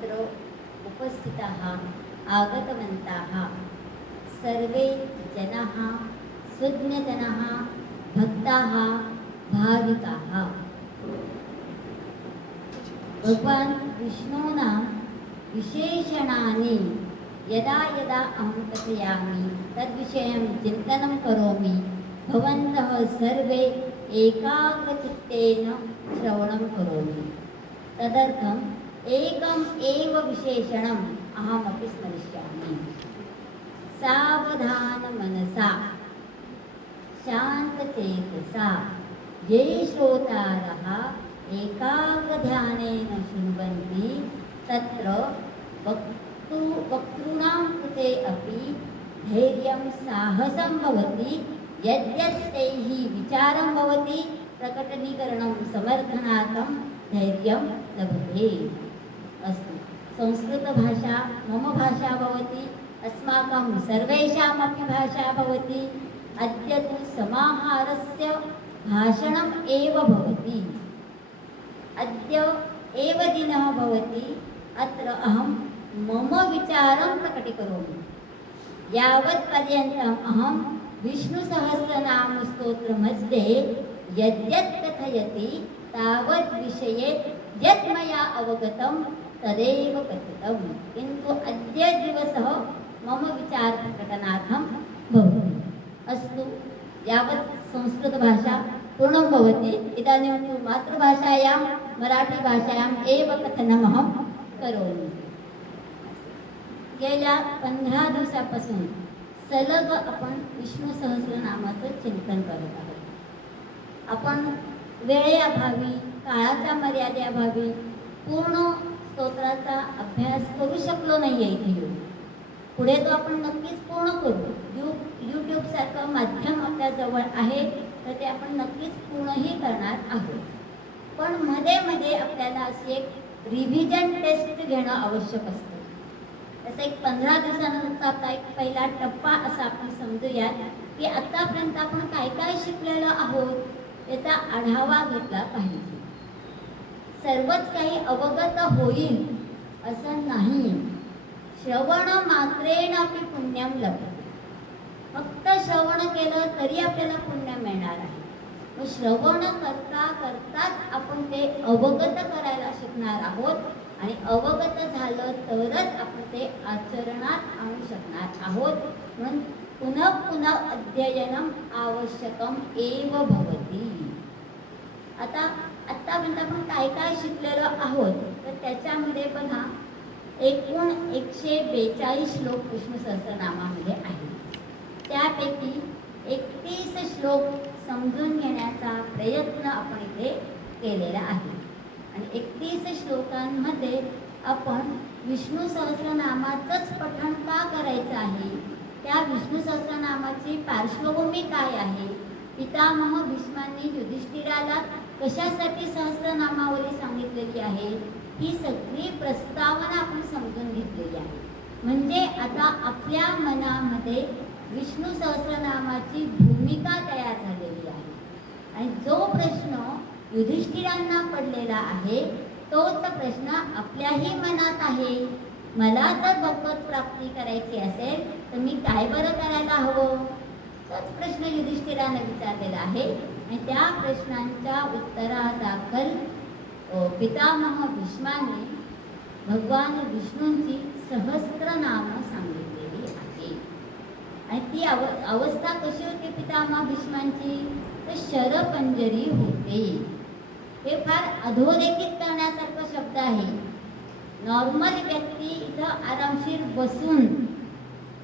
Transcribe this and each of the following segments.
तत्र उपस्थिताः आगतवन्ताः सर्वे जनाः सुज्ञजनाः भक्ताः भाविकाः। भगवान् विष्णूनां विशेषणानि यदा यदा अहं कथयामि तद्विषयं चिन्तनं करोमि। भवन्तः सर्वे एकाग्रचित्तेन श्रवणं करोमि। तदर्थम् एकम् एव विशेषणम् अहमपि स्मरिष्यामि। सावधानमनसा शान्तचेतसा ये श्रोतारः एकाग्रध्यानेन शृण्वन्ति तत्र वक्तॄणां कृते अपि धैर्यं साहसं भवति। यद्यत् तैः विचारं भवति प्रकटनीकरणं समर्थनार्थं धैर्यं लभते। अस्तु, संस्कृतभाषा मम भाषा भवति, अस्माकं सर्वेषामपि भाषा भवति। अद्य तु समाहारस्य भाषणम् एव भवति। अद्य एव दिनः भवति। अत्र अहं मम विचारं प्रकटीकरोमि। यावत्पर्यन्तम् अहं विष्णुसहस्रनामस्तोत्रमध्ये यद्यत् कथयति तावत् विषये यत् मया अवगतं तदेव कथितं, किन्तु अद्य दिवसः मम विचारप्रकटनार्थं भवति। अस्तु, यावत् संस्कृतभाषा पूर्णं भवति, इदानीं तु मातृभाषायां मराठीभाषायाम् एव कथनमहं करोमि। गेल्या 15 दिवसापासून सलग आपण विष्णू सहस्रनामाचं चिंतन करत आहोत। आपण वेळेअभावी, काळाच्या मर्यादेअभावी पूर्ण स्तोत्राचा अभ्यास करू शकलो नाही आहे इथे येऊन। पुढे तो आपण नक्कीच पूर्ण करू। यूट्यूबसारखं माध्यम आपल्याजवळ आहे तर ते आपण नक्कीच पूर्णही करणार आहोत। पण मध्ये मध्ये आपल्याला अशी एक रिव्हिजन टेस्ट घेणं आवश्यक असतं। असं एक 15 दिवसानंतरचा एक पहिला टप्पा असा आपण समजूया की आतापर्यंत आपण काय काय शिकलेलो आहोत याचा आढावा घेतला पाहिजे। सर्वच काही अवगत होईल असं नाही। श्रवण मात्रेण अपि पुण्यम लभते। फक्त श्रवण केलं तरी आपल्याला पुण्य मिळणार आहे। मग श्रवण करता करताच आपण ते अवगत करायला शिकणार आहोत आणि अवगत झालं तरच आपण ते आचरणात आणू शकणार आहोत। म्हणून पुनः पुनः अध्ययनम आवश्यकम एव भवति। आतापर्यंत आपण काय काय शिकलेलो आहोत तर त्याच्यामध्ये बघा एकूण 142 श्लोक विष्णू सहस्रनामामध्ये आहेत। त्यापैकी 31 श्लोक समजून घेण्याचा प्रयत्न आपण इथे केलेला आहे आणि 31 श्लोकांमध्ये आपण विष्णू सहस्रनामाचंच पठण का करायचं आहे, त्या विष्णू सहस्रनामाची पार्श्वभूमी काय आहे, पितामह भीष्मांनी युधिष्ठिराला कशासाठी सहस्रनामावली सांगितलेली आहे, ही सगळी प्रस्तावना आपण समजून घेतलेली आहे। म्हणजे आता आपल्या मनामध्ये विष्णू सहस्रनामाची भूमिका तयार झालेली आहे आणि जो प्रश्न युधिष्ठिरांना पडलेला आहे तोच प्रश्न आपल्याही मनात आहे। मला जर भगवत प्राप्ती करायची असेल तर मी काय बरं करायला हवं, तोच प्रश्न युधिष्ठिराने विचारलेला आहे आणि त्या प्रश्नांच्या उत्तरादाखल पितामह भीष्माने भगवान विष्णूंची सहस्त्रनामं सांगितलेली आहे। आणि ती अवस्था कशी होती पितामह भीष्मांची, तर शरपंजरी होते। हे फार अधोरेखित करण्यासारखा शब्द आहे। नॉर्मल व्यक्ती इथं आरामशीर बसून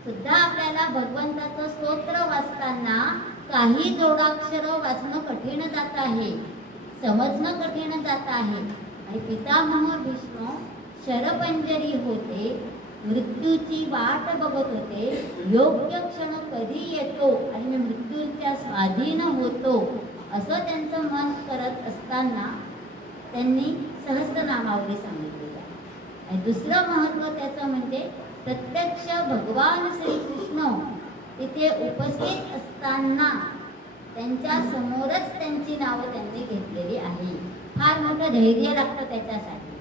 सुद्धा आपल्याला भगवंताचं स्तोत्र वाचताना काही जोडाक्षर वाचणं कठीण जात आहे, समजणं कठीण जात आहे। आणि पितामह भीष्म शरपंजरी होते, मृत्यूची वाट बघत होते। योग्य क्षण कधी येतो आणि मी मृत्यूच्या स्वाधीन होतो असं त्यांचं मन करत असताना त्यांनी सहस्रनामावली सांगितलेली आहे। आणि दुसरं महत्त्व त्याचं म्हणजे प्रत्यक्ष भगवान श्रीकृष्ण तिथे उपस्थित असताना त्यांच्या समोरच त्यांची नावं त्यांनी घेतलेली आहे। फार मोठं धैर्य लागतं त्याच्यासाठी।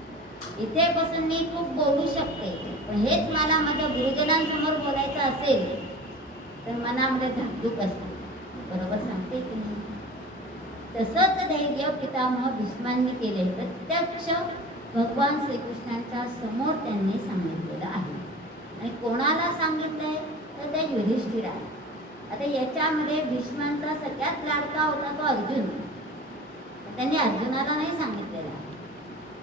इथे बसून मी खूप बोलू शकते, पण हेच मला माझ्या गुरुजनांसमोर बोलायचं असेल तर मनामध्ये धाकधूक असते. बरोबर सांगते की नाही? तसंच धैर्य पितामह भीष्मांनी केले. प्रत्यक्ष भगवान श्रीकृष्णांच्या समोर त्यांनी सांगितलेलं आहे. आणि कोणाला सांगितलंय तर त्या युधिष्ठिराला. आता याच्यामध्ये भीष्मांचा सगळ्यात लाडका होता तो अर्जुन. त्यांनी अर्जुनाला नाही सांगितलेला आहे.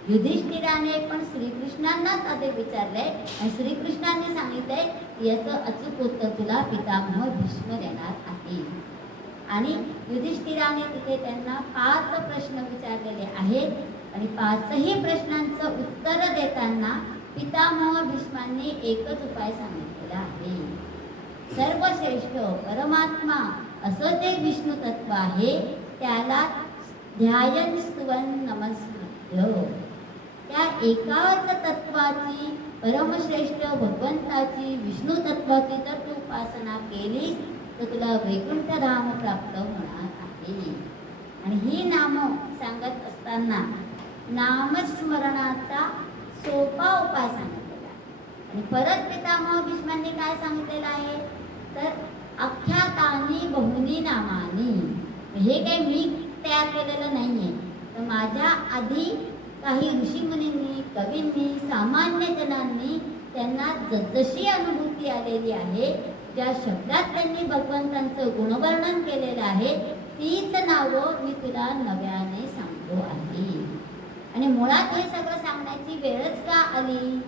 युधिष्ठिराने पण श्रीकृष्णांनाच आधी विचारलंय आणि श्रीकृष्णांनी सांगितलंय याचं अचूक उत्तर तुला पितामह भीष्म देणार आहे. आणि युधिष्ठिराने तिथे त्यांना 5 प्रश्न विचारलेले आहेत आणि 5ही प्रश्नांचं उत्तर देताना पितामह भीष्मांनी एकच उपाय सांगितलेला आहे. सर्वश्रेष्ठ परमात्मा असं जे विष्णू तत्व आहे त्याला ध्यायन स्तुवन नमस्कृत्य. त्या एकाच तत्वाची, परमश्रेष्ठ भगवंताची, विष्णू तत्वाची जर तू उपासना केलीस तर तुला वैकुंठ धाम प्राप्त होणार आहे. आणि ही नाम सांगत असताना नामस्मरणाचा सोपा उपाय सांगितलेला आहे. आणि परत पितामह भीष्मांनी काय सांगितलेलं आहे तर आख्यातानी बहुनी नामानी. हे काही मी तयार केलेलं नाहीये, तर माझ्या आधी काही ऋषीमुनींनी, कवींनी, सामान्य जनांनी त्यांना जशी अनुभूती आलेली आहे, ज्या शब्दात त्यांनी भगवंतांचं गुणवर्णन केलेलं आहे तीच नावं मी तुला नव्याने सांगतो आहे. आणि मुळात हे सगळं सांगण्याची वेळच का आली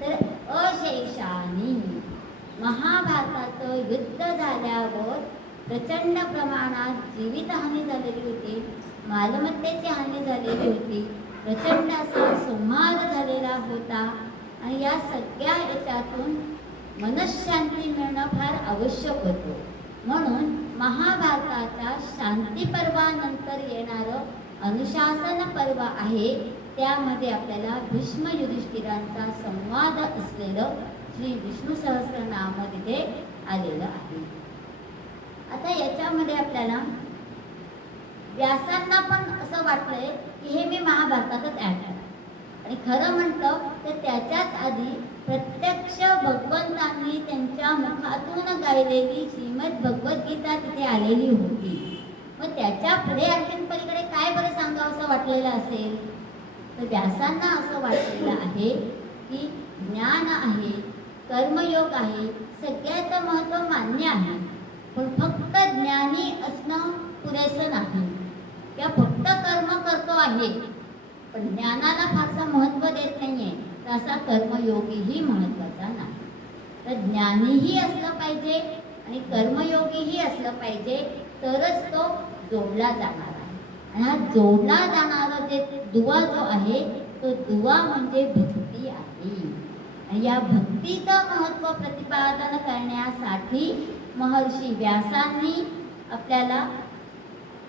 तर अशेषानी महाभारताचं युद्ध झाल्यावर प्रचंड प्रमाणात जीवितहानी झालेली होती, मालमत्तेची हानी झालेली होती, प्रचंड असा संहार झालेला होता. आणि या सगळ्या याच्यातून मनःशांती मिळणं फार आवश्यक होतं. म्हणून महाभारताच्या शांती पर्वानंतर येणारं अनुशासन पर्व आहे, त्यामध्ये आपल्याला भीष्म युधिष्ठिरांचा संवाद असलेलं श्री विष्णू सहस्रनाम तिथे आलेलं आहे. आता याच्यामध्ये आपल्याला व्यासांना पण असं वाटलंय की हे मी महाभारतातच ॲड करा. आणि खरं म्हटलं तर त्याच्याच आधी प्रत्यक्ष भगवंतांनी त्यांच्या मुखातून गायलेली श्रीमद भगवद्गीता तिथे आलेली होती. मग त्याच्या पुढे आणखीन पलीकडे काय बरं सांगावं असं वाटलेलं असेल तर व्यासांना असं वाटलेलं आहे की ज्ञान आहे, कर्मयोग आहे, सगळ्याचं महत्त्व मान्य आहे, पण फक्त ज्ञानी असणं पुरेसं नाही. किंवा फक्त कर्म करतो आहे पण ज्ञानाला फारसं महत्त्व देत नाहीये, तर असा कर्मयोगीही महत्त्वाचा नाही. तर ज्ञानीही असलं पाहिजे आणि कर्मयोगीही असलं पाहिजे, तरच तो जोडला जाणार आहे. आणि हा जोडला जाणारा जे दुवा जो आहे तो दुवा म्हणजे भक्ती आहे. आणि या भक्तीचं महत्त्व प्रतिपादन करण्यासाठी महर्षी व्यासांनी आपल्याला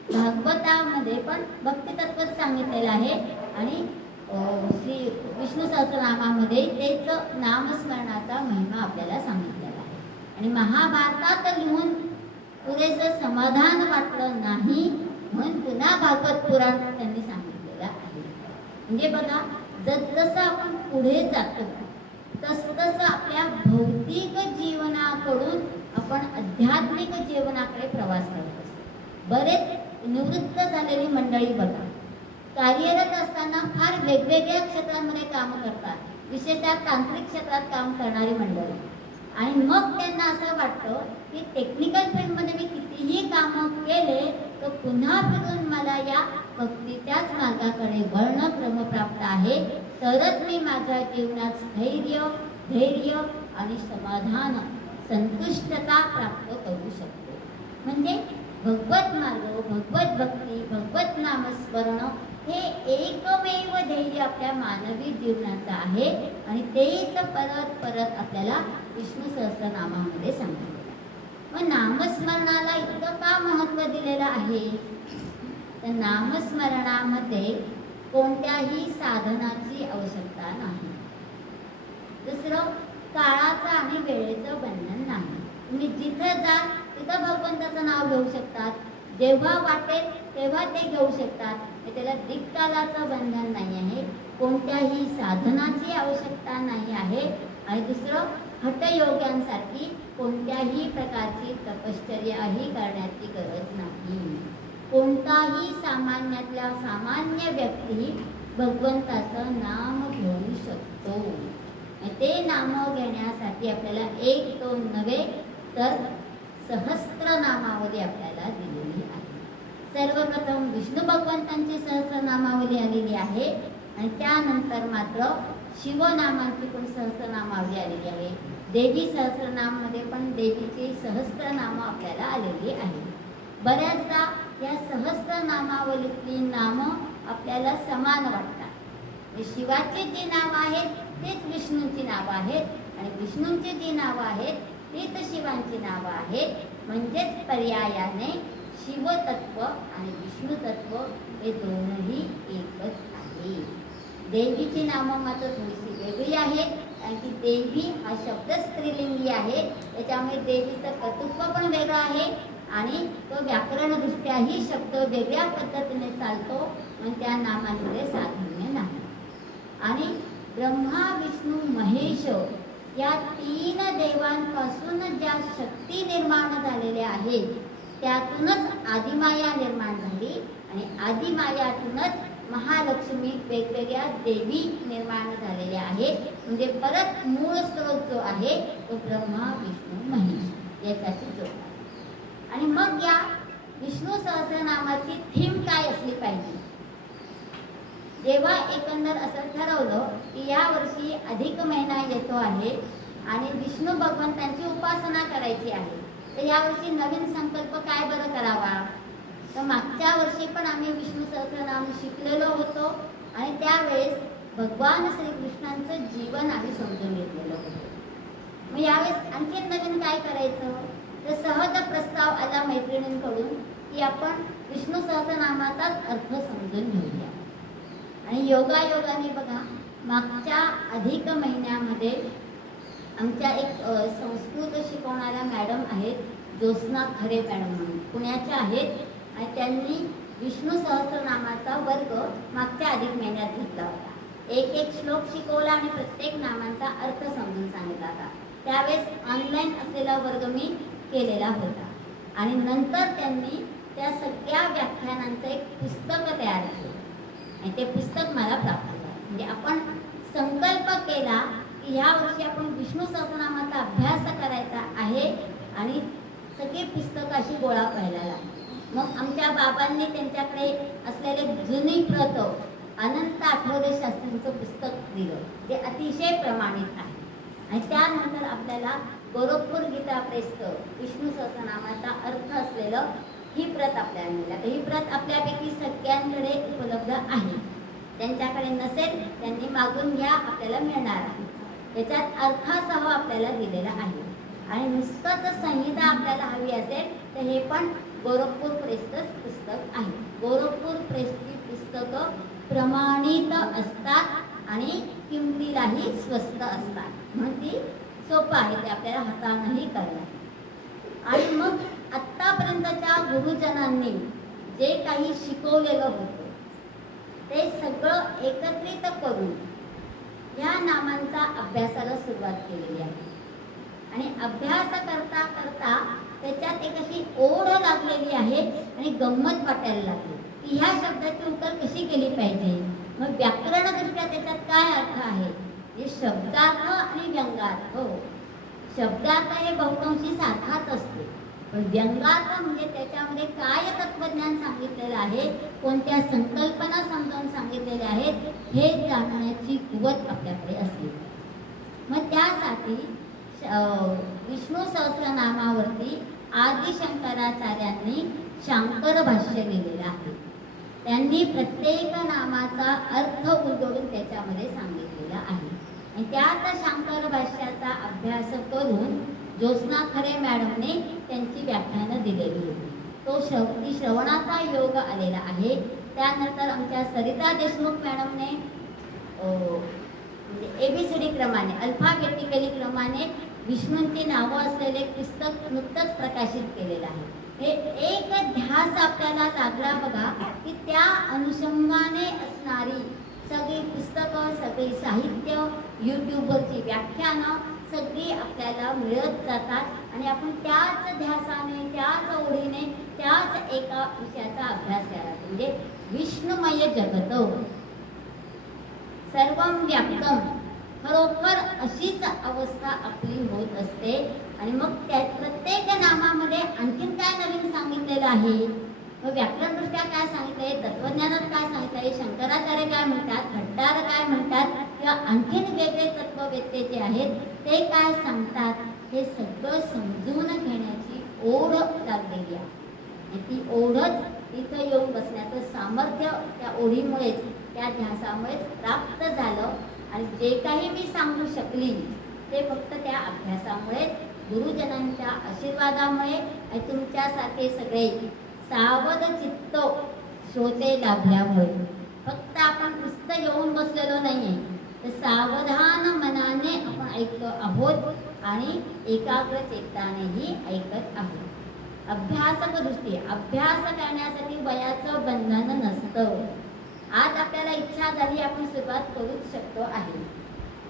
भागवतामध्ये पण भक्तितत्वच सांगितलेलं आहे आणि श्री विष्णू सहस्रनामामध्ये तेच नामस्मरणाचा महिमा आपल्याला सांगितलेला आहे. आणि महाभारतात लिहून पुरेसं समाधान वाटलं नाही म्हणून पुन्हा भागवत पुराण त्यांनी सांगितलेलं आहे. म्हणजे बघा, जसजसं आपण पुढे जातो तसतसं आपल्या भौतिक जीवनाकडून आपण आध्यात्मिक जीवनाकडे प्रवास करत असतो. बरेच निवृत्त झालेली मंडळी बघा, कार्यरत असताना फार वेगवेगळ्या क्षेत्रांमध्ये काम करतात, विशेषतः तांत्रिक क्षेत्रात काम करणारी मंडळी. आणि मग त्यांना असं वाटतं की टेक्निकल फील्डमध्ये मी कितीही कामं केले तर पुन्हा फिरून मला या भक्तीच्याच मार्गाकडे वळणं क्रमप्राप्त आहे, तरच मी माझ्या जीवनात धैर्य आणि समाधान, संतुष्टता प्राप्त करू शकतो. म्हणजे भगवत मार्ग, भगवत भक्ती, भगवत नामस्मरण हे एकमेव ध्येय आपल्या मानवी जीवनाचं आहे. आणि तेच परत परत आपल्याला विष्णू सहस्रनामामध्ये सांगितलं. मग नामस्मरणाला इतकं का महत्त्व दिलेलं आहे तर नामस्मरणामध्ये कोणत्याही साधनाची आवश्यकता नाही. दुसरं, काळाचं आणि वेळेचं बंधन नाही. तुम्ही जिथं जाल तिथं भगवंताचं नाव घेऊ शकतात, जेव्हा वाटेल तेव्हा ते घेऊ शकतात. त्याला दिक्कालाचं बंधन नाही आहे, कोणत्याही साधनाची आवश्यकता नाही आहे. आणि दुसरं, हठयोग्यांसारखी कोणत्याही प्रकारची तपश्चर्याही करण्याची गरज नाही. कोणताही सामान्यातल्या सामान्य व्यक्ती भगवंताचं नाम घेऊ शकतो. ते नाम घेण्यासाठी आपल्याला 1-2 नव्हे तर सहस्त्र नामावली आपल्याला दिलेली आहे. सर्वप्रथम विष्णू भगवंतांची सहस्रनामावली आलेली आहे आणि त्यानंतर मात्र शिवनामांची पण सहस्रनामावली आलेली आहे. देवी सहस्रनाममध्ये पण देवीची सहस्रनामं आपल्याला आलेली आहे. बऱ्याचदा या सहस्रनामावलीतली नामं आपल्याला समान वाटतात. शिवाची जी नावं आहेत तीच विष्णूंची नावं आहेत आणि विष्णूंची जी नावं आहेत तीच शिवांची नावं आहेत. म्हणजेच पर्यायाने शिवतत्व आणि विष्णुतत्व हे दोनही एकच आहे. देवीची नावं मात्र थोडीशी वेगळी आहेत, कारण की देवी हा शब्द स्त्रीलिंगी आहे. त्याच्यामुळे देवीचं कर्तृत्व पण वेगळं आहे आणि तो व्याकरणदृष्ट्याही शब्द वेगळ्या पद्धतीने चालतो, म्हणून त्या नामांमध्ये साधर्म्य नाही. आणि ब्रह्मा विष्णू महेश या 3 देवांपासून ज्या शक्ती निर्माण झालेल्या आहेत त्यातूनच आदिमाया निर्माण झाली आणि आदिमायातूनच महालक्ष्मी वेगवेगळ्या देवी निर्माण झालेल्या आहेत. म्हणजे परत मूळ स्रोत जो आहे तो ब्रह्मा विष्णू महेश याच्याशी जोडला. आणि मग या विष्णू सहस्रनामाची थीम काय असली पाहिजे. जेव्हा एकंदर असं ठरवलं की या वर्षी अधिक महिना येतो आहे आणि विष्णू भगवंतांची उपासना करायची आहे, तर यावर्षी नवीन संकल्प काय बरं करावा. तर मागच्या वर्षी पण आम्ही विष्णू सहस्रनाम शिकलेलो होतो आणि त्यावेळेस भगवान श्रीकृष्णांचं जीवन आम्ही समजून घेतलेलं होतं. मग यावेळेस आणखी नवीन काय करायचं, तर सहज प्रस्ताव आला मैत्रिणींकडून की आपण विष्णू सहस्रनामाचाच अर्थ समजून घेऊया. आणि योगायोगाने बघा, मागच्या अधिक महिन्यामध्ये आमच्या एक संस्कृत शिकवणाऱ्या मॅडम आहेत, ज्योत्स्ना खरे मॅडम म्हणून पुण्याच्या आहेत आणि त्यांनी विष्णू सहस्रनामाचा वर्ग मागच्या अधिक महिन्यात घेतला होता. एक श्लोक शिकवला आणि प्रत्येक नामांचा अर्थ समजून सांगितला होता. त्यावेळेस ऑनलाईन असलेला वर्ग मी केलेला होता आणि नंतर त्यांनी त्या सगळ्या व्याख्यानांचं एक पुस्तक तयार केलं आणि ते पुस्तक मला प्राप्त झालं. म्हणजे आपण संकल्प केला की ह्या वर्षी आपण विष्णू सहस्रनामाचा अभ्यास करायचा आहे आणि सगळी पुस्तकं अशी गोळा व्हायला लागली. मग आमच्या बाबांनी त्यांच्याकडे असलेले जुनी प्रत अनंत आठवले शास्त्रींचं पुस्तक दिलं, ते अतिशय प्रमाणित आहे. आणि त्यानंतर आपल्याला गोरखपूर गीता प्रेस्त विष्णू सहस्रनामाचा अर्थ असलेलं ही प्रत आपल्याला मिळाली. तर ही प्रत आपल्यापैकी सगळ्यांकडे उपलब्ध आहे. त्यांच्याकडे नसेल त्यांनी मागून घ्या, आपल्याला मिळणार आहे. त्याच्यात अर्थासह आपल्याला दिलेला आहे. आणि नुसतंच संहिता आपल्याला हवी असेल तर हे पण गोरखपूर प्रेसचंच पुस्तक आहे. गोरखपूर प्रेसची पुस्तकं प्रमाणित असतात आणि किमतीलाही स्वस्त असतात, म्हणून ती सोपं आहे, ते आपल्याला हाताळणंही करणार. आणि मग आत्तापर्यंतच्या गुरुजनांनी जे काही शिकवलेलं होतं ते सगळं एकत्रित करून या नामांचा अभ्यासाला सुरुवात केलेली आहे. आणि अभ्यास करता करता त्याच्यात एक अशी ओढ लागलेली आहे आणि गंमत वाटायला लागली की ह्या शब्दाची उकल कशी केली पाहिजे. मग व्याकरणदृष्ट्या त्याच्यात काय अर्थ आहे, हे शब्दार्थ आणि व्यंगार्थ. शब्दार्थ हे बहुतांशी सारखाच असतो, पण व्यंगार्थ म्हणजे त्याच्यामध्ये काय तत्वज्ञान सांगितलेलं आहे, कोणत्या संकल्पना समजावून सांगितलेल्या आहेत हे जाणण्याची कुवत आपल्याकडे असली. मग त्यासाठी विष्णू सहस्रनामावरती आदि शंकराचार्यांनी शांकर भाष्य लिहिलेलं आहे. त्यांनी प्रत्येक नामाचा अर्थ उलगडून त्याच्यामध्ये सांगितलेला आहे. आणि त्याच शांकर भाष्याचा अभ्यास करून ज्योत्स्ना खरे मॅडमने त्यांची व्याख्यानं दिलेली होती. तो श्रवणाचा योग आलेला आहे. त्यानंतर आमच्या सरिता देशमुख मॅडमने म्हणजे ABCD क्रमाने, अल्फाबेटिकली क्रमाने विष्णूंची नावं असलेले पुस्तक नुकतंच प्रकाशित केलेलं आहे. हे एक ध्यास आपल्याला लागला बघा की त्या अनुषंगाने असणारी सगळी पुस्तकं, सगळी साहित्य, यूट्यूबवरची व्याख्यानं सगळी आपल्याला मिळत जातात आणि आपण त्याच ध्यासाने, त्याच ओढीने, त्याच एका विषयाचा अभ्यास करायला, म्हणजे विष्णुमय जगत सर्वं व्याप्तम, खरोखर अशीच अवस्था आपली होत असते. आणि मग त्या प्रत्येक नामामध्ये आणखीन काय नवीन सांगितलेलं आहे, व्याकरणदृष्ट्या काय सांगितलंय, तत्वज्ञानात काय सांगितलंय, शंकराचार्य काय म्हणतात, भट्टार काय म्हणतात, किंवा आणखीन वेगळे तत्ववेत्ते जे आहेत ते काय सांगतात, हे सगळं समजून घेण्याची ओढ लागलेली आहे. आणि ती ओढच इथं येऊन बसण्याचं सामर्थ्य त्या ओढीमुळेच, त्या ध्यासामुळेच प्राप्त झालं. आणि जे काही मी सांगू शकली ते फक्त त्या अभ्यासामुळेच, गुरुजनांच्या आशीर्वादामुळे आणि तुमच्यासारखे सगळे सावध चित्त श्रोते लाभल्यामुळे. फक्त आपण नुसतं येऊन बसलेलो नाहीये, तर सावधान मनाने आपण ऐकतो आहोत आणि एकाग्र चित्तानेही ऐकत आहोत. अभ्यासक दृष्टी, अभ्यास करण्यासाठी वयाचं बंधन नसतं. आज आपल्याला इच्छा झाली आपण सुरुवात करूच शकतो आहे.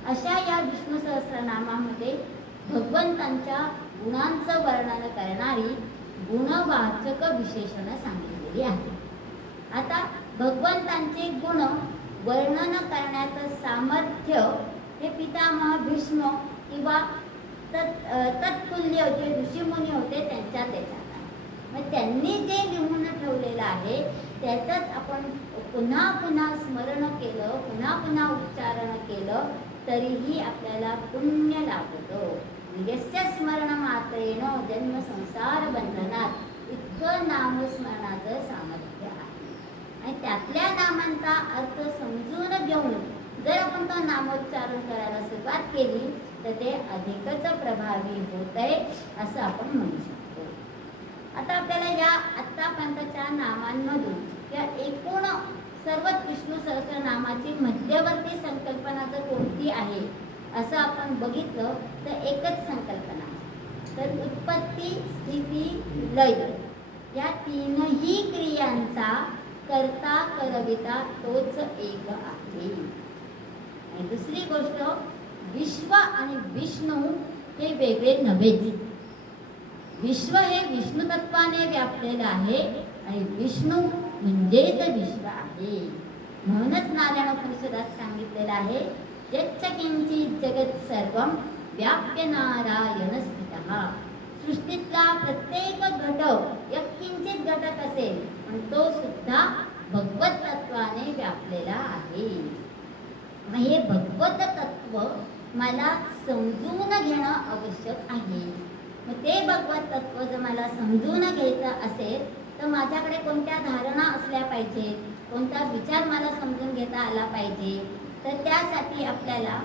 अशा या विष्णू सहस्रनामामध्ये भगवंतांच्या गुणांचं वर्णन करणारी गुणवाचक विशेषण सांगितलेली आहे. आता भगवंतांचे गुण वर्णन करण्याचं सामर्थ्य हे पितामह भीष्म किंवा तत्तुल्य जे ऋषीमुनी होते त्यांच्यात येतात. मग त्यांनी जे लिहून ठेवलेलं आहे त्याचंच आपण पुन्हा पुन्हा स्मरण केलं, पुन्हा पुन्हा उच्चारण केलं तरीही आपल्याला पुण्य लाभतं. यस्य स्मरण मात्रेण जन्म संसार बंधनात, इतकं नामस्मरणाचं सामर्थ्य आहे. आणि त्यातल्या नामांचा अर्थ समजून घेऊन जर आपण तो नामोच्चारण करायला सुरुवात केली तर ते अधिकच प्रभावी होतंय असं आपण म्हणू शकतो. आता आपल्याला या आत्तापर्यंतच्या नामांमधून या एकूण सर्व विष्णू सहस्रनामाची मध्यवर्ती संकल्पना जर कोणती आहे असं आपण बघितलं तर एकच संकल्पना, तर उत्पत्ती, स्थिती, लय या तीनही क्रियांचा करता करविता तोच एक आहे. आणि दुसरी गोष्ट, विश्व आणि विष्णू हे वेगळे नव्हेच. विश्व हे विष्णू तत्वाने व्यापलेलं आहे आणि विष्णू म्हणजेच विश्व आहे. म्हणूनच नारायण उपनिषदात सांगितलेलं आहे, यच्च किंचित जगत सर्वं व्याप्य नारायण स्थितः. सृष्टीतला प्रत्येक घटक एक किंचित घटक असेल पण तो सुद्धा भगवत तत्वाने व्यापलेला आहे. मग हे भगवत तत्व मला समजून घेणं आवश्यक आहे. मग ते भगवत तत्व जर मला समजून घ्यायचं असेल तर माझ्याकडे कोणत्या धारणा असल्या पाहिजेत, कोणता विचार मला समजून घेता आला पाहिजे. तर त्यासाठी आपल्याला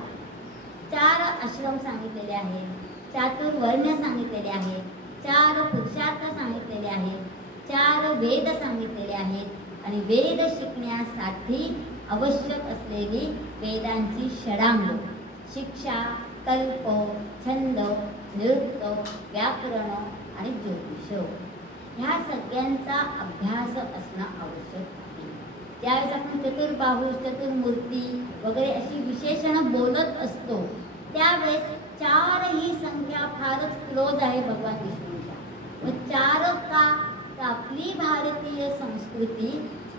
4 आश्रम सांगितलेले आहेत, चातुर्वर्ण सांगितलेले आहेत, 4 पुरुषार्थ सांगितलेले आहेत, 4 वेद सांगितलेले आहेत आणि वेद शिकण्यासाठी आवश्यक असलेली वेदांची षडांग, शिक्षा, कल्प, छंद, नृत्य, व्याकरण आणि ज्योतिष, ह्या सगळ्यांचा अभ्यास असणं आवश्यक आहे. ज्यावेळेस आपण चतुर्बाहू, चतुर्मूर्ती वगैरे अशी विशेषणं बोलत असतो त्यावेळेस 4 ही संख्या फारच क्लोज आहे भगवान विष्णूंच्या. मग 4 का? तर आपली भारतीय संस्कृती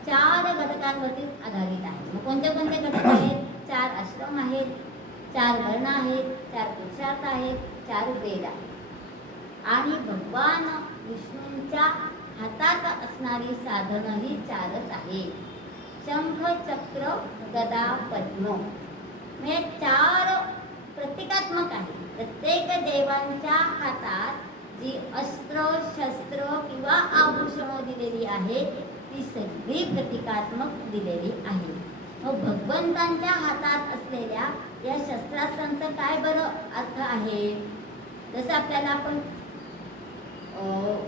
4 घटकांवरतीच आधारित आहे. मग कोणते कोणते घटक आहेत? 4 आश्रम आहेत, 4 वर्ण आहेत, 4 पुरुषार्थ आहेत, 4 वेद आहेत. आणि भगवान विष्णूंच्या हातात असणारी साधनं ही 4च आहेत, शंख, चक्र, गदा, पद्म. हे 4 प्रतिकात्मक आहे. प्रत्येक देवांच्या हातात जी अस्त्र, शस्त्र किंवा आभूषणं दिलेली आहेत ती सगळी प्रतिकात्मक दिलेली आहे. मग भगवंतांच्या हातात असलेल्या या शस्त्रास्त्रांचा काय बरं अर्थ आहे? जसं आपल्याला आपण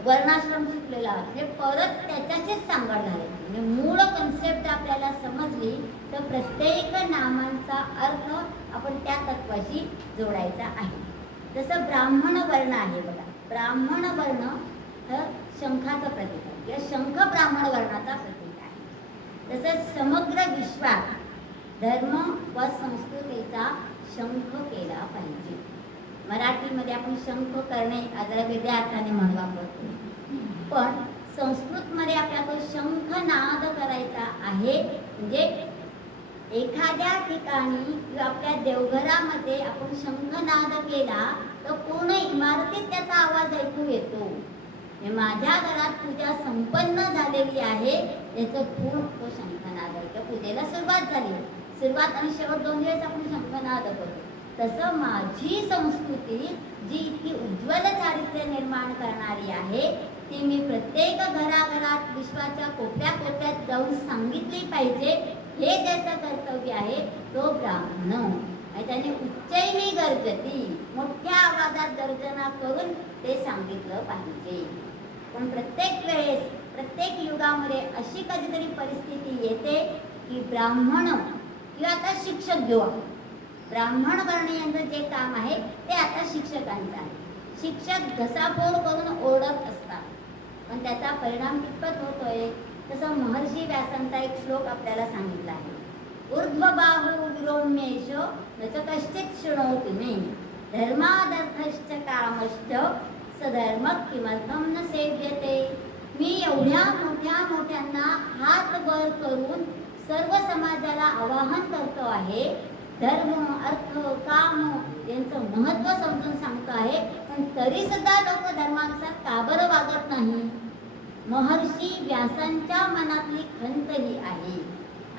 वर्णाश्रम शिकलेला हे परत त्याच्याशीच सांगड झाले. म्हणजे मूळ कन्सेप्ट आपल्याला समजली तर प्रत्येक नामांचा अर्थ आपण त्या तत्वाशी जोडायचा आहे. जसं ब्राह्मण वर्ण आहे बघा, ब्राह्मण वर्ण तर शंखाचं प्रतीक आहे, या शंख ब्राह्मण वर्णाचा प्रतीक आहे. तसंच समग्र विश्वात धर्म व संस्कृतीचा शंख केला पाहिजे. मराठीमध्ये आपण शंख करणे जरा वेगळ्या अर्थाने म्हण वापरतो, पण संस्कृतमध्ये आपल्याला तो शंखनाद करायचा आहे. म्हणजे एखाद्या ठिकाणी किंवा आपल्या देवघरामध्ये आपण शंखनाद केला तर पूर्ण इमारतीत त्याचा आवाज ऐकू येतो. माझ्या घरात पूजा संपन्न झालेली आहे याचं पूर्ण तो शंखनाद आहे. त्या पूजेला सुरुवात झाली, सुरुवात आणि शेवट 2 दिवस आपण शंखनाद करतो. तसं माझी संस्कृती जी इतकी उज्ज्वल चारित्र्य निर्माण करणारी आहे ती मी प्रत्येक घराघरात विश्वाच्या कोपऱ्या कोपऱ्यात जाऊन सांगितली पाहिजे. हे ज्याचं कर्तव्य आहे तो ब्राह्मण आणि त्याने उच्चैनी गर्जती, मोठ्या आवाजात गर्जना करून ते सांगितलं पाहिजे. पण प्रत्येक वेळेस प्रत्येक युगामध्ये अशी कधीतरी परिस्थिती येते की ब्राह्मण किंवा आता शिक्षक घेऊ, ब्राह्मण वर्ण यांचं जे काम आहे ते आता शिक्षकांचं आहे. शिक्षक घसाफोड करून ओरडत असतात, पण त्याचा परिणाम कितपत होतोय? तसं महर्षी व्यासांचा एक श्लोक आपल्याला सांगितला आहे, ऊर्ध्वबाहु विरोम्येष न च कश्चित् शृणोति मे धर्मादर्थश्च कामश्च सधर्म किमर्थम न सेव्यते. मी एवढ्या मोठ्या मोठ्यांना हात वर करून सर्व समाजाला आवाहन करतो आहे, धर्म अर्थ काम यांचं महत्त्व समजून सांगतो आहे, पण तरी सुद्धा लोक धर्मानुसार का बरं वागत नाही? महर्षी व्यासांच्या मनातली खंत ही आहे.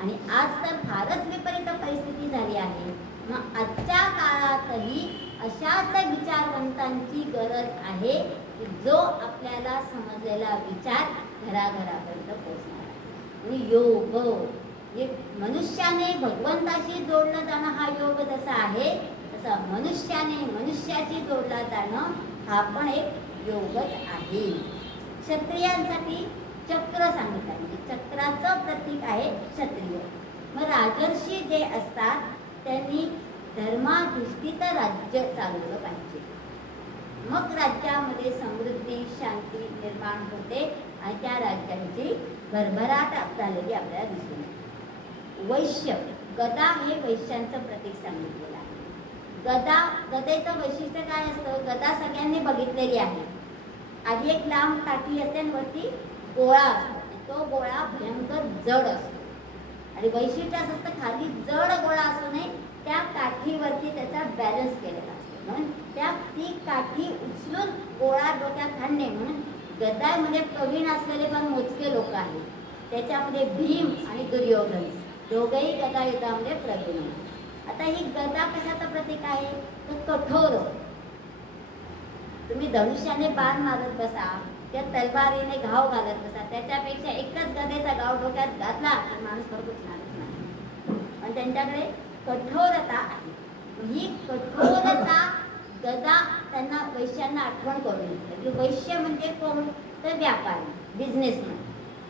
आणि आज तर फारच विपरीत परिस्थिती झाली आहे. मग आजच्या काळातही अशाच विचारवंतांची गरज आहे की जो आपल्याला समजलेला विचार घराघरापर्यंत पोहोचणार आहे. आणि योग हे मनुष्याने भगवंताशी जोडलं जाणं हा योग जसा आहे तसा मनुष्याने मनुष्याशी जोडला जाणं हा पण एक योगच आहे. क्षत्रियांसाठी चक्र सांगितलं, म्हणजे चक्राचं प्रतीक आहे क्षत्रिय. मग राजर्षी जे असतात त्यांनी धर्माधिष्ठित राज्य चालवलं पाहिजे. मग राज्यामध्ये समृद्धी शांती निर्माण होते आणि त्या राज्यांची भरभराट झालेली आपल्याला दिसून येते. वैश्य गदा हे वैश्यांचं प्रतीक सांगितलेलं आहे. गदेचं वैशिष्ट्य काय असतं? गदा सगळ्यांनी बघितलेली आहे. आधी एक लांब काठी असते आणि वरती गोळा असतो, तो गोळा भयंकर जड असतो आणि वैशिष्ट्य असं असतं खाली जड गोळा असू नये, त्या काठीवरती त्याचा बॅलन्स केलेला असतो. म्हणून ती काठी उचलून गोळा डोक्यात आणणे. म्हणून गदामध्ये प्रवीण असलेले पण मोजके लोक आहेत. त्याच्यामध्ये भीम आणि दुर्योधन दोघेही गदा युद्धामध्ये प्रवीण. आता ही गदा कशाचं प्रतीक आहे? तर कठोर. तुम्ही धनुष्याने बाण मारत बसा, त्या तलवारीने घाव घालत बसा, त्याच्यापेक्षा एकच गदेचा घाव डोक्यात घातला तर माणूस फरकणारच नाही. पण त्यांच्याकडे कठोरता आहे. ही कठोरता गदा त्यांना वैश्यांना आठवण करून देते. वैश्य म्हणजे कोण? तर व्यापारी, बिझनेसमॅन.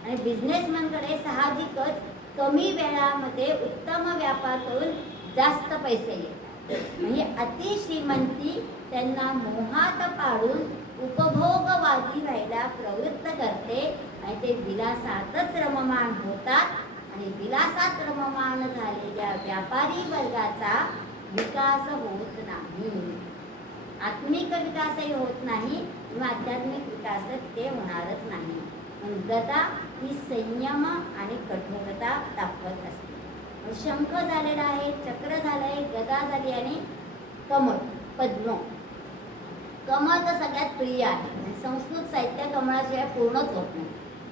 आणि बिझनेसमॅनकडे साहजिकच कमी वेळामध्ये उत्तम व्यापार करून जास्त पैसे येतात. म्हणजे अतिश्रीमंती त्यांना मोहात पाडून उपभोगवादी व्हायला प्रवृत्त करते आणि ते विलासातच रममाण होतात. आणि विलासात रममाण झालेल्या व्यापारी वर्गाचा विकास होत नाही, आत्मिक विकासही होत नाही किंवा आध्यात्मिक विकास ते होणारच नाही. गदा ही संयम आणि कठोरता दाखवत असते. शंख झालेला आहे, चक्र झालंय, गदा झाली आणि कमळ पद्म. कमळ तर सगळ्यात प्रिय आहे. संस्कृत साहित्य कमळाशिवाय पूर्णच होत नाही.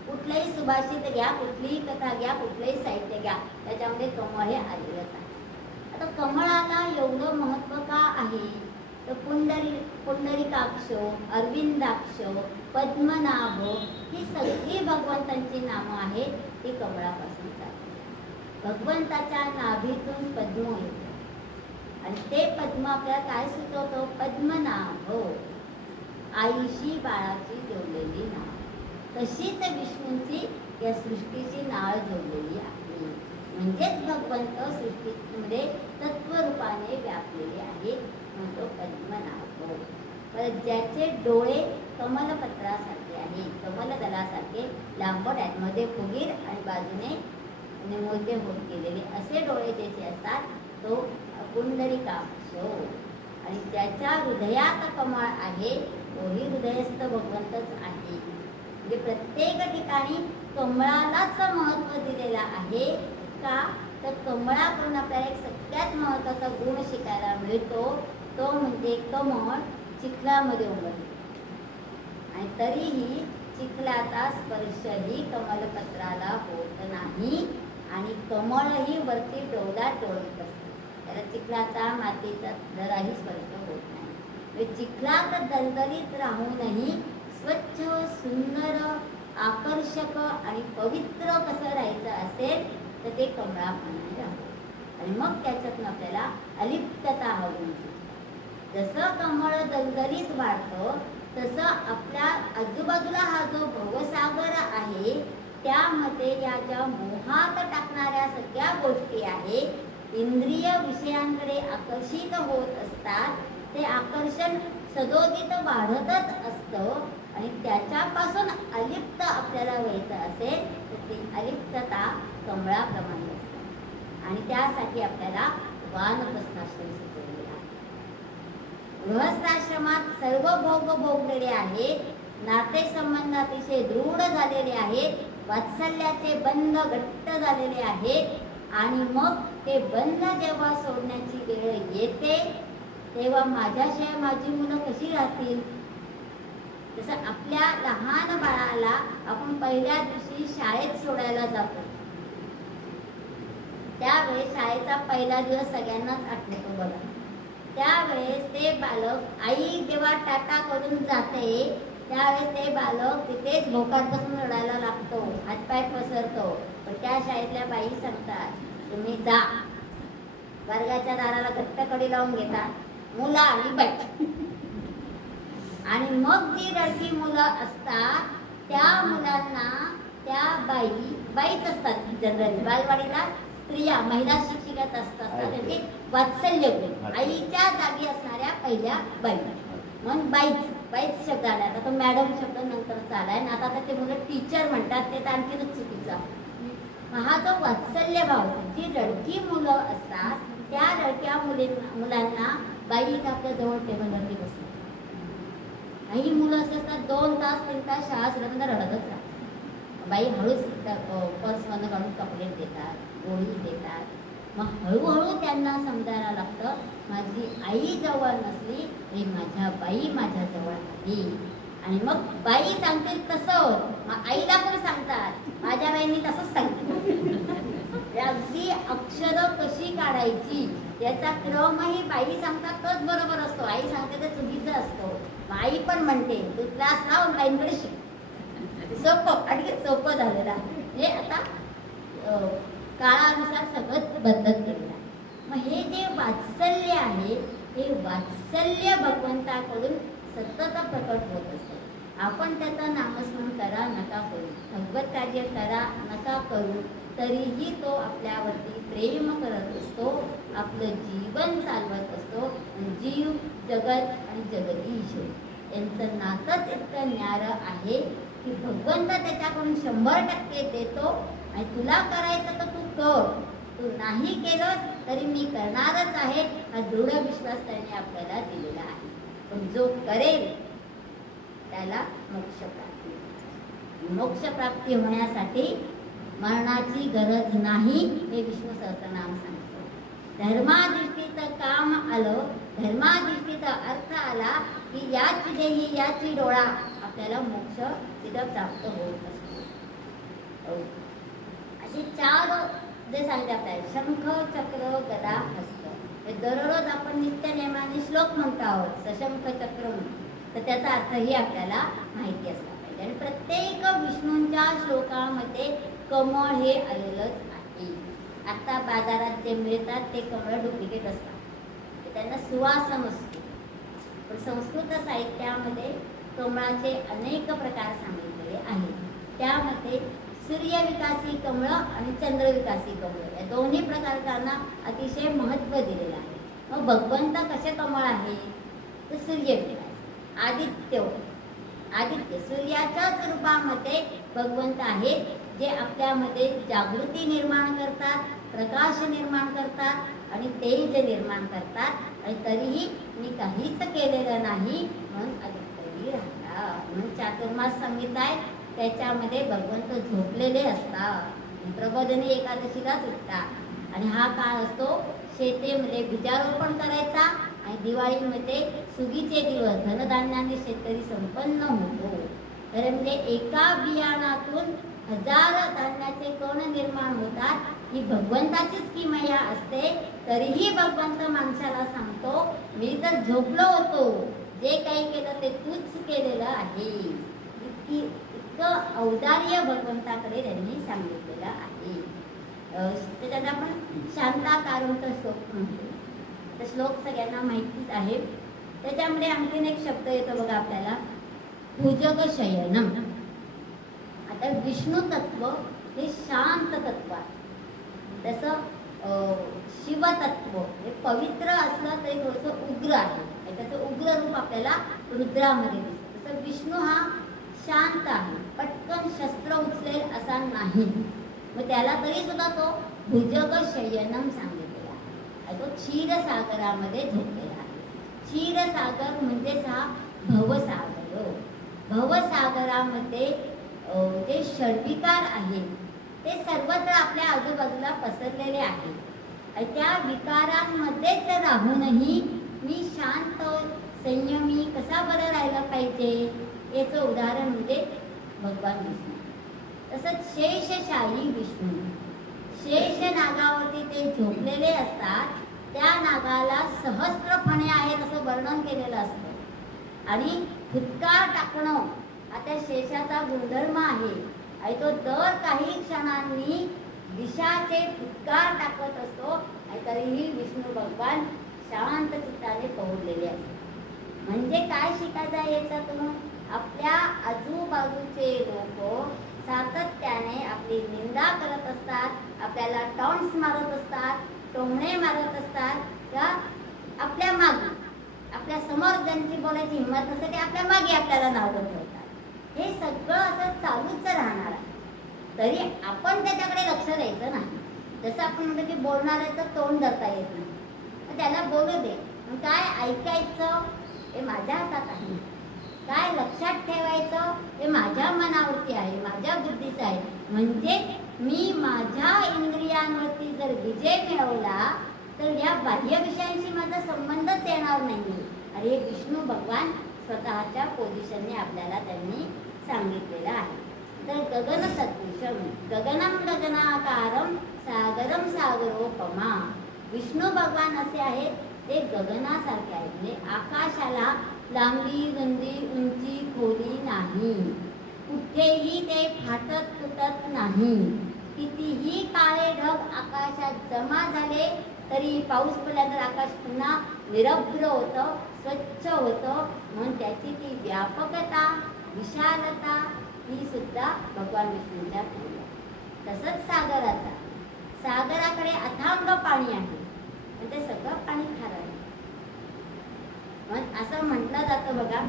कुठलंही सुभाषित घ्या, कुठलीही कथा घ्या, कुठलंही साहित्य घ्या, त्याच्यामध्ये कमळ हे आलेलंच आहे. आता कमळाला एवढं महत्त्व का आहे? तर पुंडरीकाक्ष, अरविंदाक्ष, पद्मनाभ ही सगळी भगवंतांची नामं आहेत, ती कमळापासून चालतात. भगवंताच्या नाभीतून पद्म येतो आणि ते पद्म आपल्याला काय सुचवतो? पद्मनाभ, आईशी बाळाची जोडलेली नाळ. तशीच विष्णूंची या सृष्टीची नाळ जोडलेली आहे. म्हणजेच भगवंत सृष्टीमध्ये तत्वरूपाने व्यापलेले आहेत, म्हणतो पद्मनाभ. परत ज्याचे डोळे कमलपत्रासारखे आहेत, कमलदलासारखे लांबट आहेत, मध्ये फुगीर आणि बाजूने आणि मोठे होत गेलेले असे डोळे ज्याचे असतात तो पुंडरीकाक्ष, आणि ज्याच्या हृदयात कमळ आहे तोही हृदयस्थ भगवंतच आहे. म्हणजे प्रत्येक ठिकाणी कमळालाच महत्त्व दिलेलं आहे का, तर कमळाकडून आपल्याला एक सगळ्यात महत्त्वाचा गुण शिकायला मिळतो, तो म्हणजे कमळ चिखलामध्ये उमलते आणि तरीही चिखलाचा स्पर्शही कमलपत्राला होत नाही आणि कमळही वरती डोलात डोलत असते, त्याला चिखलाचा मातीचा जराही स्पर्श होत नाही. म्हणजे चिखलात दलदलीत राहूनही स्वच्छ, सुंदर, आकर्षक आणि पवित्र कसं राहायचं असेल तर ते कमळाप्रमाणे राहतं आणि मग त्याच्यातून आपल्याला अलिप्तता हवी. जसं कमळ दलदलीत वाढतं तसं आपल्या आजूबाजूला हा जो भवसागर आहे त्यामध्ये या ज्या मोहात टाकणाऱ्या सगळ्या गोष्टी आहे, इंद्रिय विषयांकडे आकर्षित होत असतात, ते आकर्षण सदोदित वाढतच असतं आणि त्याच्यापासून अलिप्त आपल्याला व्हायचं असेल तर ती अलिप्तता कमळाप्रमाणे असते आणि त्यासाठी आपल्याला वानप्रस्थाश्रम सुचवलेला आहे. गृहस्थाश्रमात सर्व भोग भोगलेले आहेत, नातेसंबंध अतिशय दृढ झालेले आहेत, वात्सल्याचे बंध घट्ट झालेले आहेत आणि मग ते बंध जेव्हा सोडण्याची वेळ येते तेव्हा माझ्याशिवाय माझी मुलं कशी राहतील. जसं आपल्या लहान बाळाला आपण पहिल्या दिवशी शाळेत सोडायला जातो, त्यावेळेस शाळेचा पहिला दिवस सगळ्यांनाच आठवतो बघा. त्यावेळेस ते बालक आई जेव्हा टाटा करून जाते त्यावेळेस ते बालक तिथेच भोकात बसून रडायला लागतो, हातपाय पसरतो. पण त्या शाळेतल्या बाई सांगतात तुम्ही जा, वर्गाच्या दाराला घट्ट कडी लावून घेतात, मुलं आणि बैठ. आणि मग जी रडकी मुलं असतात त्या मुलांना त्या बाईच असतात, जनरली बालवाडीला स्त्रिया महिला शिक्षिकाच असतात, म्हणजे वात्सल्य आईच्या जागी असणाऱ्या पहिल्या बाई म्हणून बाईच शब्द आला. आता तो मॅडम शब्द नंतरचा आलाय ना, आता ते मुलं टीचर म्हणतात, ते आणखीनच चुकीचा. हा जो वात्सल्य भाव, जी रडकी मुलं असतात त्या रडक्या मुलांना बाई आपल्या जवळ टेबलवरती बसतात. काही मुलं असे असतात 2 तास 3 तास शाळा सुद्धा रडतच राहतात. बाई हळूच पर्समधून काढून कपडे देतात, गोळी देतात. मग हळूहळू त्यांना समजायला लागतं माझी आई जवळ नसली तरी माझ्या बाई माझ्या जवळ आली. आणि मग बाई सांगतील तसं, मग आईला पण सांगतात माझ्या बाईंनी तसंच सांगितलं. अगदी अक्षरं कशी काढायची याचा क्रमही बाई सांगतात तोच बरोबर असतो, आई सांगते ते चुकीचं असतं. आई पण म्हणते तू क्लास लाव बाईंकडे शिक, सोपं आणखी सोपं झालेलं आहे. म्हणजे आता काळानुसार सगळं बदलत गेलेलं आहे. मग हे जे वात्सल्य आहे हे वात्सल्य भगवंताकडून सतत प्रकट होत असते. आपण त्याचं नामस्मरण करा नका करू, भगवत कार्य करा नका करू, तरीही तो आपल्यावरती प्रेम करत असतो, आपलं जीवन चालवत असतो. जीव जगत आणि जगदीश यांचं नातंच इतकं न्यारं आहे की भगवंत त्याच्याकडून 100% देतो आणि तुला करायचं तर तू कर, तू नाही केलंस तरी मी करणारच आहे हा दृढ विश्वास त्याने आपल्याला दिलेला आहे. पण जो करेल त्याला मोक्षप्राप्ती होण्यासाठी मरणाची गरज नाही हे विष्णू सहस्रनाम सांगतो. धर्माधिष्ठित काम आलं, धर्माधिष्ठित अर्थ आला की याची देही याची डोळा आपल्याला मोक्ष तिथं प्राप्त होत असतो. असे 4 जे सांगते आपल्याला शंख चक्र गदा हस्त, दररोज आपण नित्य नेमाने श्लोक म्हणतो आहोत सशंख चक्र म्हणून, तर त्याचा अर्थही आपल्याला माहिती असला पाहिजे. आणि प्रत्येक विष्णूंच्या श्लोकामध्ये कमळ हे आलेलंच आहे. आता बाजारात जे मिळतात ते कमळ डुप्लिकेट असतात, त्यांना सुवास नसतो. पण संस्कृत साहित्यामध्ये कमळाचे अनेक प्रकार सांगितलेले आहेत. त्यामध्ये सूर्यविकासी कमळ आणि चंद्रविकासी कमळ या दोन्ही प्रकारांना अतिशय महत्त्व दिलेलं आहे. मग भगवंत कसे कमळ आहे तर सूर्यविकास आदित्य सूर्याच्याच रूपामध्ये भगवंत आहे. जे आपल्यामध्ये जागृती निर्माण करतात, प्रकाश निर्माण करतात आणि तेज निर्माण करतात. आणि तरीही मी काहीच केलेलं नाही म्हणून अधिकारी राहिला. म्हणून चातुर्मास संहिता आहे, त्याच्यामध्ये भगवंत झोपलेले असतात, प्रबोधिनी एकादशीलाच उठतात. आणि हा काळ असतो शेतीमध्ये बीजारोपण करायचा आणि दिवाळीमध्ये सुगीचे दिवस धनधान्याने शेतकरी संपन्न होतो. तर म्हणजे एका बियाणातून हजार धान्याचे कण निर्माण होतात. ही भगवंताचीच किमया असते. तरीही भगवंत माणसाला सांगतो, मी तर झोपलो होतो, जे काही केलं ते तूच केलेलं आहे. इतकं औदार्य भगवंताकडे त्यांनी सांगितलेलं आहे. त्याच्यात आपण शांताकारंचा श्लोक म्हणतो. तर श्लोक सगळ्यांना माहितीच आहे. त्याच्यामध्ये आणखीन एक शब्द येतो बघा आपल्याला, भुजग शयनम. आता विष्णू तत्व हे शांत तत्व आहे. तसं शिवतत्व हे पवित्र असलं तरी थोडंसं उग्र आहे. त्याचं उग्र रूप आपल्याला रुद्रामध्ये दिसतं. तसं विष्णू हा शांत आहे, पटकन शस्त्र उचलेल असा नाही. मग त्याला तरी सुद्धा तो भुजग शयनम सांगितलेला आहे. तो क्षीरसागरामध्ये झोपलेला आहे. क्षीरसागर म्हणजेच हा भवसागर. भवसागरामध्ये जे षड्विकार आहेत ते सर्वत्र आपल्या आजूबाजूला पसरलेले आहेत. आणि त्या विकारांमध्येच राहूनही मी शांत संयमी कसा बरं राहिला पाहिजे याचं उदाहरण म्हणजे भगवान विष्णू. तसंच शेषशाही विष्णू, शेष नागावरती ते झोपलेले असतात. त्या नागाला सहस्त्र फणे आहेत असं वर्णन केलेलं असतं. आणि फुटकार टाकणं हा त्या शेषाचा गुणधर्म आहे. आणि तो दर काही क्षणांनी दिशाचे फुटकार टाकत असतो. आणि तरीही विष्णू भगवान शांत चित्ताने पोहोचलेले असतात. म्हणजे काय शिकायचं आहे याच्यातून? आपल्या आजूबाजूचे लोक सातत्याने आपली निंदा करत असतात, आपल्याला टॉन्ट्स मारत असतात, टोमणे मारत असतात. त्या आपल्या मागे, आपल्या समोर ज्यांची बोलायची हिंमत नसते ते आपल्या मागे आपल्याला नावं ठेवतात. हे सगळं असं चालूच राहणार आहे. तरी आपण त्याच्याकडे लक्ष द्यायचं नाही. जसं आपण म्हणतो की बोलणाऱ्याचं तोंड धरता येत नाही, तर त्याला बोलू दे. मग काय ऐकायचं हे माझ्या हातात आहे, काय लक्षात ठेवायचं हे माझ्या मनावरती आहे, माझ्या बुद्धीचं आहे. म्हणजे मी माझ्या इंद्रियांवरती जर विजय मिळवला तर या बाह्य विषयांशी माझा संबंधच येणार नाही. आणि हे विष्णू भगवान स्वतःच्या पोझिशनने आपल्याला त्यांनी सांगितलेलं आहे. तर गगन सदृशम गगनम गगनाकारम सागरम सागरोपमा. विष्णू भगवान असे आहेत, ते गगनासारखे आहेत. म्हणजे आकाशाला लांबी रुंदी उंची खोली नाही, कुठेही ते फाटत तुटत नाही. कितीही काळे ढग आकाशात जमा झाले तरी पाऊस पडल्यानंतर आकाश पुन्हा निरभ्र होतं, स्वच्छ होतं. म्हणून त्याची ती व्यापकता, विशालता ही सुद्धा भगवान विष्णूच्या कडे आहे. तसंच सागराकडे अथांग पाणी आहे आणि ते सगळं पाणी खारं आहे. मग असं म्हटलं जातं बघा,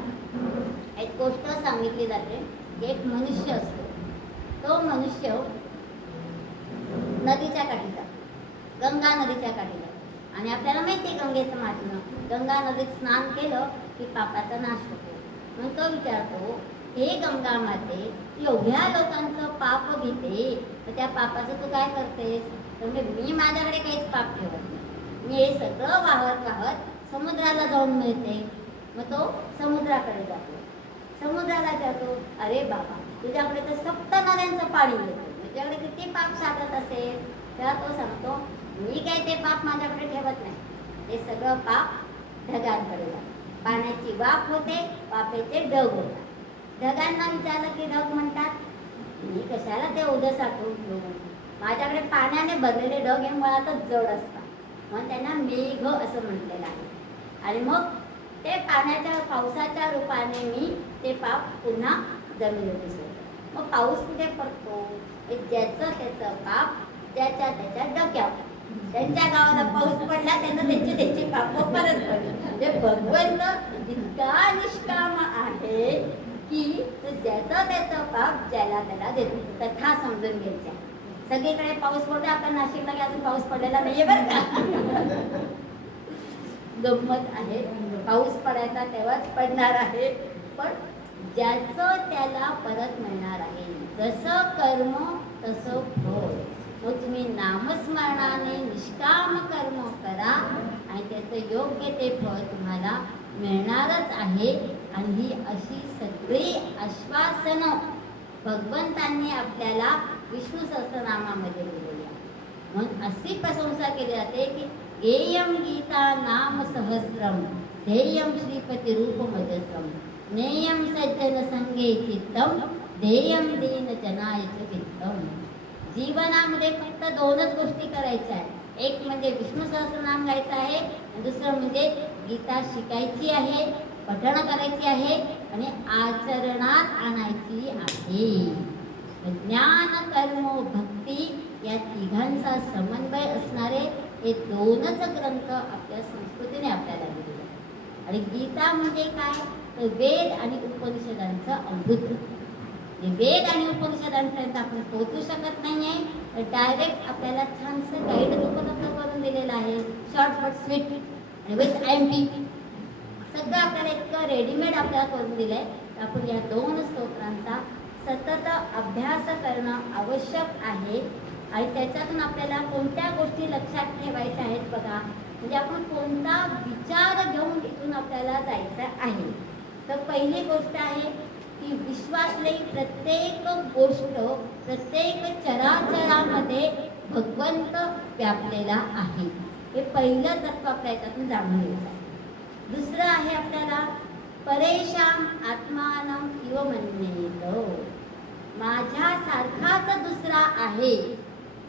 एक गोष्ट सांगितली जाते की एक मनुष्य असतो. तो मनुष्य नदीच्या काठी जातो, गंगा नदीच्या काठी जातो. आणि आपल्याला माहिती आहे गंगेचं महात्म्य, गंगा नदीत स्नान केलं की पापाचा नाश होतो. मग तो विचारतो, हे गंगा माते एवढ्या लोकांचं पाप घेते, तर त्या पापाचं तू काय करतेस? तर म्हणजे मी माझ्याकडे काहीच पाप ठेवत नाही, मी हे सगळं वाहत समुद्राला जाऊन मिळते. मग तो समुद्राकडे जातो, समुद्राला जातो, अरे बाबा तुझ्याकडे तर सप्त नद्यांचं पाणी येतं, तुझ्याकडे किती पाप साधत असेल? तेव्हा तो सांगतो, मी काय ते पाप माझ्याकडे ठेवत नाही, हे सगळं पाप ढगांकडे जातं. पाण्याची वाफ होते, वाफेचे ढग होतात. ढगांना विचारलं की ढग म्हणतात, मी कशाला ते ओझं साठवून ठेवू, माझ्याकडे पाण्याने भरलेले ढग हे मुळातच जड असतात, म्हणून त्यांना मेघ असं म्हटलेलं आहे. आणि मग ते पाण्याच्या पावसाच्या रूपाने मी ते पाप पुन्हा जमिनीवर सोडतो. मग पाऊस कुठे पडतो? ज्याचं त्याचं पाप ज्याच्या त्याच्या डोक्यावर. त्यांच्या गावाला पाऊस पडला, त्यांना त्यांचे पाप परत पडले. म्हणजे भगवंत इतका निष्काम आहे की तर ज्याचं त्याचं पाप ज्याला त्याला देतो, कथा समजून घ्यायच्या. सगळीकडे पाऊस पडतो, आपण नाशिकला की अजून पाऊस पडलेला नाहीये बरं का. गंमत आहे, पाऊस पडायचा तेव्हाच पडणार आहे, पण ज्याचं त्याला परत मिळणार आहे. जसं कर्म तसं फळ. मग तुम्ही नामस्मरणाने निष्काम कर्म करा आणि त्याचं योग्य ते फळ तुम्हाला मिळणारच आहे. आणि ही अशी सगळी आश्वासनं भगवंतांनी आपल्याला विष्णू सहस्रनामामध्ये दिलेली आहे. म्हणून अशी प्रशंसा केली जाते की गेयम गीता नाम सहस्रम ध्येयम श्रीपती रूप मजस्रम नेयम सज्जन संगे चित्तम ध्येयम दीन जनायच चित्तम. जीवनामध्ये फक्त दोनच गोष्टी करायच्या आहेत. एक म्हणजे विष्णू सहस्रनाम गायचं आहे, दुसरं म्हणजे गीता शिकायची आहे, पठण करायची आहे आणि आचरणात आणायची आहे. ज्ञान कर्म भक्ती या तिघांचा समन्वय असणारे हे दोनच ग्रंथ आपल्या संस्कृतीने आपल्याला दिलेले आहेत. आणि गीता म्हणजे काय, तर वेद आणि उपनिषदांचं अमृत. वेद आणि उपनिषदांपर्यंत आपण पोहोचू शकत नाही आहे, तर डायरेक्ट आपल्याला छानसं गाईड उपलब्ध करून दिलेलं आहे, शॉर्टकट स्वीट आणि विथ IMP सगळं आपल्याला इतकं रेडीमेड आपल्याला करून दिलं आहे. तर आपण या दोन स्तोत्रांचा सतत अभ्यास करणं आवश्यक आहे. आणि त्याच्यातून आपल्याला कोणत्या गोष्टी लक्षात ठेवायच्या आहेत बघा, म्हणजे आपण कोणता विचार घेऊन इथून आपल्याला जायचं आहे. तर पहिली गोष्ट आहे की विश्वातली प्रत्येक गोष्ट, प्रत्येक चराचरामध्ये भगवंत व्यापलेला आहे. हे पहिलं तत्व आपल्या याच्यातून जाणून घ्यायचं आहे. दुसरं आहे आपल्याला परेशान आत्मानं इव मन्येत. माझ्यासारखाच दुसरा आहे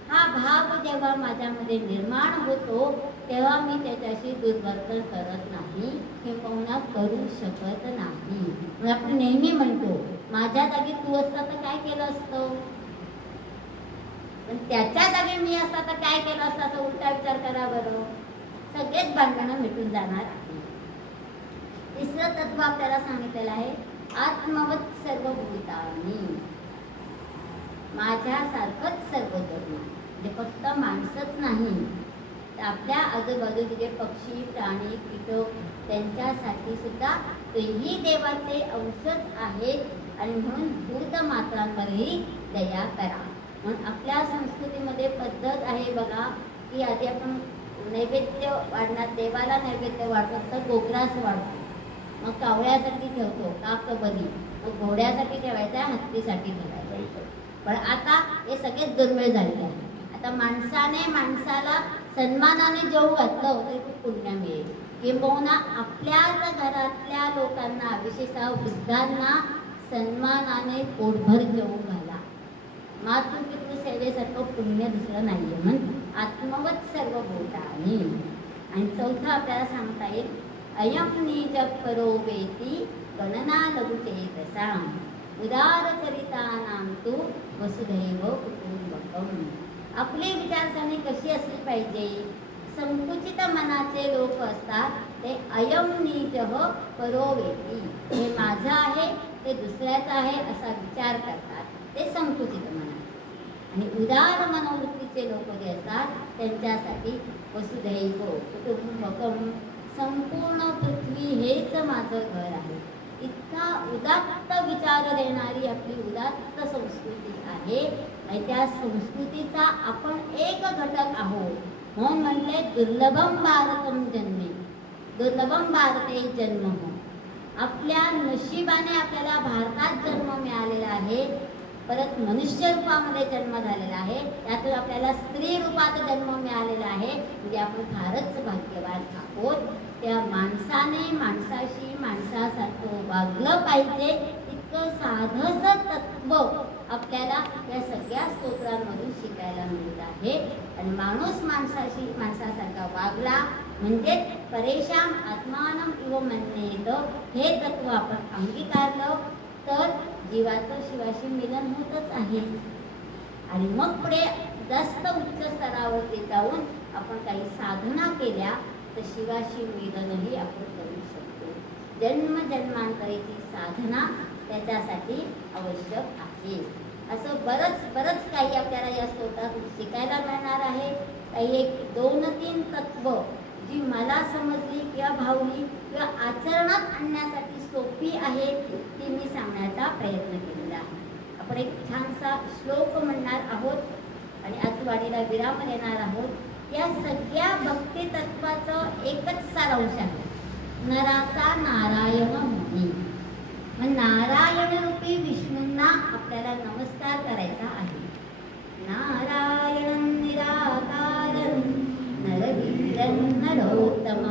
हा भाव जेव्हा माझ्यामध्ये निर्माण होतो तेव्हा मी त्याच्याशी दुर्वर्तन करत नाही किंवा करू शकत नाही. मग आपण नेहमी म्हणतो माझ्या जागी तू असता तर काय केलं असतं, पण त्याच्या जागी मी असता तर काय केलं असतं, असं उलटा विचार करा बरं. सगळेच भांडणं मिटून जाणार आहे. तिसरं तत्व आपल्याला सांगितलेलं आहे आत्मवत सर्व भूतानी. माझ्यासारखंच सर्व धर्म, म्हणजे फक्त माणसंच नाही, तर आपल्या आजूबाजूचे जे पक्षी प्राणी कीटक त्यांच्यासाठी सुद्धा तेही देवाचे अंशच आहेत. आणि म्हणून भूतमात्रांवरही दया करा. म्हणून आपल्या संस्कृतीमध्ये पद्धत आहे बघा की आधी आपण नैवेद्य वाढणार, देवाला नैवेद्य वाढतो तर गोग्रास वाढतो, मग कावळ्यासाठी ठेवतो काकबली, मग घोड्यासाठी ठेवायचा, हत्तीसाठी ठेवायचा. पण आता हे सगळेच दुर्मिळ झालेले आहे. आता माणसाने माणसाला सन्मानाने जेवू घातलं तरी खूप पुण्य मिळेल. किंबहुना आपल्याच घरातल्या लोकांना विशेषतः वृद्धांना सन्मानाने पोटभर जेवू घाला. मातृपितृ सेवेसारखं पुण्य दुसरं नाहीये. म्हणून आत्मवत सर्व भूतानी. आणि चौथं आपल्याला सांगता येईल अयम निज परो वेती गणना लघुचेतसा उदार चरितानां तु वसुधैव कुटुंबकम. आपली विचारसरणी कशी असली पाहिजे, संकुचित मनाचे लोक असतात ते अयम निजः परो वेती, हे माझं आहे ते दुसऱ्याचं आहे असा विचार करतात, ते संकुचित मन. आणि उदार मनोवृत्तीचे लोक जे असतात त्यांच्यासाठी वसुधैव कुटुंबकम, संपूर्ण पृथ्वी हेच माझं घर आहे, इतका उदात्त विचार देणारी आपली उदात्त संस्कृती आहे. आणि त्या संस्कृतीचा आपण एक घटक आहोत. म्हणून म्हटले दुर्लभम भारतम जन्मे, दुर्लभम भारते जन्म. आपल्या नशिबाने आपल्याला भारतात जन्म मिळालेला आहे, परत मनुष्य रूपामध्ये जन्म झालेला आहे, त्यातून आपल्याला स्त्री रूपात जन्म मिळालेला आहे. म्हणजे आपण फारच भाग्यवान आहोत. त्या माणसाने माणसाशी माणसासारखं वागलं पाहिजे, इतकं साधंसं तत्व आपल्याला या सगळ्या स्तोत्रांमधून शिकायला मिळत आहे. आणि माणूस माणसाशी माणसासारखा वागला म्हणजेच परेशान आत्मानं इव मन्येत हे तत्व आपण अंगीकारलं तर जीवाचं शिवाशी मिलन होतच आहे. आणि मग पुढे जास्त उच्च स्तरावरती जाऊन आपण काही साधना केल्या तर शिवाशी मिलनही आपण करू शकतो. जन्म जन्मांतरीची साधना त्याच्यासाठी आवश्यक आहे. असं बरंच काही आपल्याला या स्तोत्रातून शिकायला मिळणार आहे. काही एक 2-3 तत्व जी मला समजली किंवा भावली किंवा आचरणात आणण्यासाठी सोपी आहेत ती मी सांगण्याचा प्रयत्न केलेला आहे. आपण एक छानसा श्लोक म्हणणार आहोत आणि आज वाणीला विराम देणार आहोत. या सगळ्या भक्ती तत्वाचं एकच सारांश आहे, नराचा नारायण मुनी. मग नारायण रूपी विष्णूंना आपल्याला नमस्कार करायचा आहे. नारायण निराकारं नरवीरं नरोत्तमं